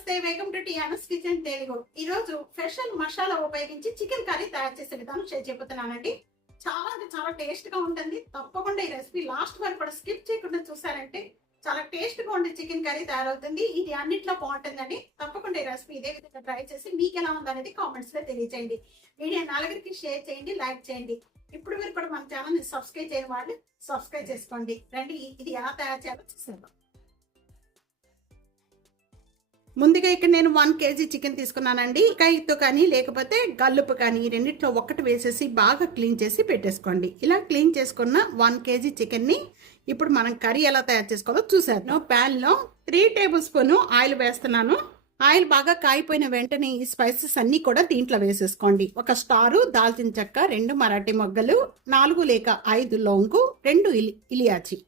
నమస్తే welcome to Tiana's kitchen Telugu. ఈ రోజు స్పెషల్ మసాలా ఉపయోగించి చికెన్ కర్రీ తయారు చేసే విధానం షేర్ చెబుతున్నానండి చాలా అంటే చాలా టేస్ట్గా ఉంటుంది. తప్పకుండా ఈ రెసిపీ లాస్ట్ వరకు కూడా స్కిప్ చేయకుండా చూసారంటే చాలా టేస్ట్గా ఉండే చికెన్ కర్రీ తయారవుతుంది. ఇది అన్నిట్లో బాగుంటుందండి. తప్పకుండా ఈ రెసిపీ ఇదే విధంగా ట్రై చేసి మీకు ఎలా ఉందనేది కామెంట్స్లో తెలియజేయండి వీడియో నలుగురికి షేర్ చేయండి లైక్ చేయండి. ఇప్పుడు మీరు కూడా మన ఛానల్ని సబ్స్క్రైబ్ చేయని వాళ్ళు సబ్స్క్రైబ్ చేసుకోండి. రండి ఇది ఎలా తయారు చేయాలో చూసేద్దాం. ముందుగా ఇక్కడ నేను వన్ కేజీ చికెన్ తీసుకున్నానండి. కైతో కానీ లేకపోతే గల్లుపు కానీ ఈ రెండిట్లో ఒకటి వేసేసి బాగా క్లీన్ చేసి పెట్టేసుకోండి. ఇలా క్లీన్ చేసుకున్న వన్ కేజీ చికెన్ని ఇప్పుడు మనం కర్రీ ఎలా తయారు చేసుకోవాలో చూసాను ప్యాన్లో త్రీ టేబుల్ స్పూన్ ఆయిల్ వేస్తున్నాను. ఆయిల్ బాగా కాయిపోయిన వెంటనే ఈ స్పైసెస్ అన్నీ కూడా దీంట్లో వేసేసుకోండి. ఒక స్టారు దాల్చిన చెక్క రెండు మరాఠీ మొగ్గలు నాలుగు లేక ఐదు లొంగు రెండు ఇలి ఇలియాచి.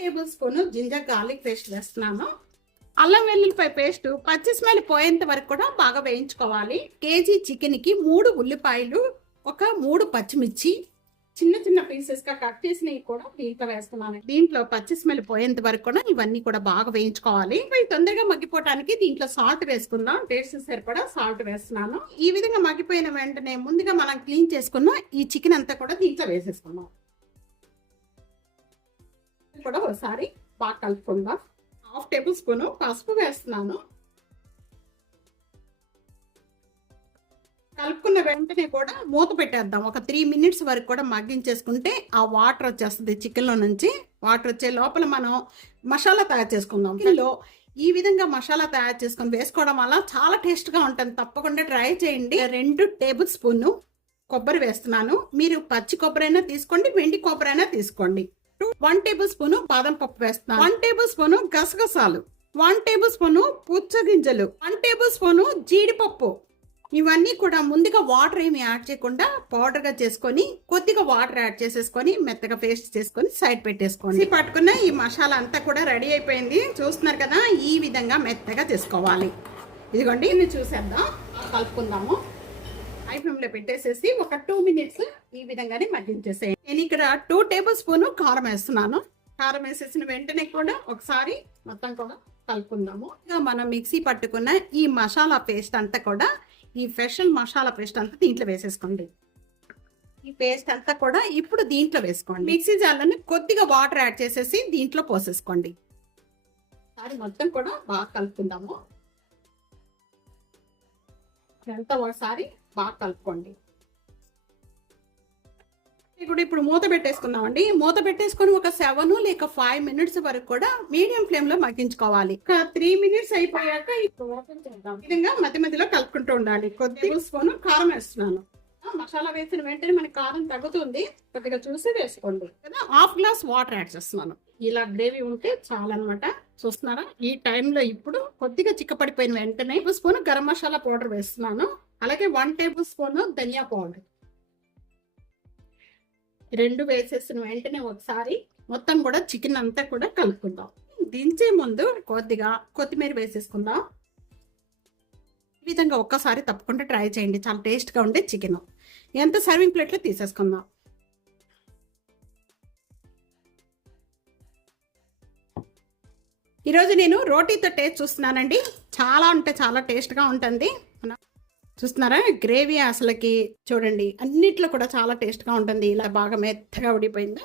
Tablespoon ginger garlic paste వేస్తున్నాను. అల్లం వెల్లుల్లిపాయ పేస్ట్ పచ్చి స్మెల్ పోయేంత వరకు కూడా బాగా వేయించుకోవాలి. కేజీ చికెన్కి మూడు ఉల్లిపాయలు ఒక మూడు పచ్చిమిర్చి చిన్న చిన్న పీసెస్గా కట్ చేసినవి కూడా దీంట్లో వేస్తున్నాను. దీంట్లో పచ్చి స్మెల్ పోయేంత వరకు కూడా ఇవన్నీ కూడా బాగా వేయించుకోవాలి. ఇవి తొందరగా మగ్గిపోవడానికి దీంట్లో సాల్ట్ వేసుకుందాం. టేస్ట్ సరిపడా సాల్ట్ వేస్తున్నాను. ఈ విధంగా మగ్గిపోయిన వెంటనే ముందుగా మనం క్లీన్ చేసుకున్న ఈ చికెన్ అంతా కూడా దీంట్లో వేసేసుకున్నాం కూడా ఒకసారి బాగా కలుపుకుందాం. హాఫ్ టేబుల్ స్పూన్ పసుపు వేస్తున్నాను. కలుపుకున్న వెంటనే కూడా మూత పెట్టేద్దాం. ఒక త్రీ మినిట్స్ వరకు కూడా మగ్గించేసుకుంటే ఆ వాటర్ వచ్చేస్తుంది చికెన్లో నుంచి. వాటర్ వచ్చే లోపల మనం మసాలా తయారు చేసుకుందాం. ఇందులో ఈ విధంగా మసాలా తయారు చేసుకొని వేసుకోవడం వల్ల చాలా టేస్ట్గా ఉంటుంది. తప్పకుండా ట్రై చేయండి. రెండు టేబుల్ స్పూన్ కొబ్బరి వేస్తున్నాను. మీరు పచ్చి కొబ్బరి అయినా తీసుకోండి వెండి కొబ్బరి అయినా తీసుకోండి. వన్ టేబుల్ స్పూన్ బాదం పప్పు వేస్తాను వన్ టేబుల్ స్పూన్ గసగసాలు. వన్ టేబుల్ స్పూన్ పుచ్చగింజలు వన్ టేబుల్ స్పూన్ జీడిపప్పు. ఇవన్నీ కూడా ముందుగా వాటర్ ఏమి యాడ్ చేయకుండా పౌడర్గా చేసుకొని కొద్దిగా వాటర్ యాడ్ చేసేసుకొని మెత్తగా పేస్ట్ చేసుకొని సైడ్ పెట్టేసుకోండి. పట్టుకున్న ఈ మసాలా అంతా కూడా రెడీ అయిపోయింది. చూస్తున్నారు కదా ఈ విధంగా మెత్తగా చేసుకోవాలి. ఇదిగోండి ఇది చూసేద్దాం. కలుపుకుందాము. లో పెట్టేసేసి ఒక టూ మినిట్స్ ఈ విధంగానే మగ్గించేసేయండి. నేను ఇక్కడ టూ టేబుల్ స్పూన్ కారం వేస్తున్నాను. కారం వేసేసిన వెంటనే కూడా ఒకసారి మొత్తం కూడా కలుపుకుందాము. ఇక మనం మిక్సీ పట్టుకున్న ఈ మసాలా పేస్ట్ అంతా కూడా ఈ ఫ్రెషల్ మసాలా పేస్ట్ అంతా దీంట్లో వేసేసుకోండి. ఈ పేస్ట్ అంతా కూడా ఇప్పుడు దీంట్లో వేసుకోండి. మిక్సీ జార్లోనే కొద్దిగా వాటర్ యాడ్ చేసేసి దీంట్లో పోసేసుకోండి. అది మొత్తం కూడా బాగా కలుపుకుందాము. ఎంత ఒకసారి బాగా కలుపుకోండి. ఇప్పుడు ఇప్పుడు మూత పెట్టేసుకున్నామండి మూత పెట్టేసుకొని ఒక సెవెన్ లేక ఫైవ్ మినిట్స్ వరకు కూడా మీడియం ఫ్లేమ్లో మగ్గించుకోవాలి. ఒక త్రీ మినిట్స్ అయిపోయాక ఇప్పుడు ఓపెన్ చేద్దాం విధంగా మధ్య మధ్యలో కలుపుకుంటూ ఉండాలి. కొద్దిగా స్పూన్ కారం వేస్తున్నాను. మసాలా వేసిన వెంటనే మనకి కారం తగ్గుతుంది. కొద్దిగా చూసి వేసుకోండి. కదా హాఫ్ గ్లాస్ వాటర్ యాడ్ చేస్తున్నాను. ఇలా గ్రేవీ ఉంటే చాలన్నమాట. చూస్తున్నారా? ఈ టైంలో ఇప్పుడు కొద్దిగా చిక్కపడిపోయిన వెంటనే tablespoon garam masala powder వేస్తున్నాను. అలాగే వన్ టేబుల్ స్పూన్ ధనియా పౌడర్. రెండు వేసేసిన వెంటనే ఒకసారి మొత్తం కూడా చికెన్ అంతా కూడా కలుపుకుందాం. దించే ముందు కొద్దిగా కొత్తిమీర వేసేసుకుందాం. ఈ విధంగా ఒక్కసారి తప్పకుండా ట్రై చేయండి. చాలా టేస్ట్గా ఉండే చికెన్. ఎంత సర్వింగ్ ప్లేట్లో తీసేసుకుందాం. ఈరోజు నేను రోటీతో టేస్ట్ చూస్తున్నానండి. చాలా అంటే చాలా టేస్ట్గా ఉంటుంది. చూస్తున్నారా? గ్రేవీ అసలుకి చూడండి అన్నిట్లో కూడా చాలా టేస్ట్గా ఉంటుంది. ఇలా బాగా మెత్తగా ఉడిపోయిందా?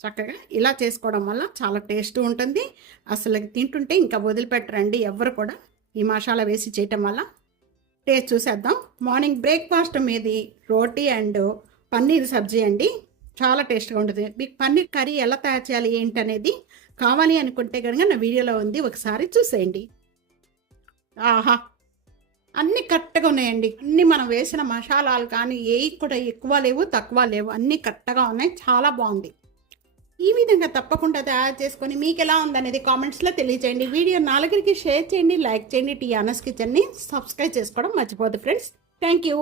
చక్కగా ఇలా చేసుకోవడం వల్ల చాలా టేస్ట్ ఉంటుంది. అసలు తింటుంటే ఇంకా వదిలిపెట్టరండి ఎవరు కూడా. ఈ మసాలా వేసి చేయటం వల్ల టేస్ట్ చూసేద్దాం. మార్నింగ్ బ్రేక్ఫాస్ట్ మీది రోటీ అండ్ పన్నీర్ సబ్జీ అండి. చాలా టేస్ట్గా ఉంటుంది. మీకు పన్నీర్ కర్రీ ఎలా తయారు చేయాలి ఏంటనేది కావాలి అనుకుంటే కనుక నా వీడియోలో ఉంది ఒకసారి చూసేయండి. ఆహా అన్నీ కరెక్ట్గా ఉన్నాయండి. అన్ని మనం వేసిన మసాలాలు కానీ ఏవి కూడా ఎక్కువ లేవు తక్కువ లేవు. అన్నీ కరెక్ట్గా ఉన్నాయి చాలా బాగుంది. ఈ విధంగా తప్పకుండా తయారు చేసుకొని మీకు ఎలా ఉందనేది కామెంట్స్లో తెలియచేయండి. వీడియో నాలుగురికి షేర్ చేయండి లైక్ చేయండి. టీ అనస్ కిచెన్ని సబ్స్క్రైబ్ చేసుకోవడం మర్చిపోదు ఫ్రెండ్స్. Thank you.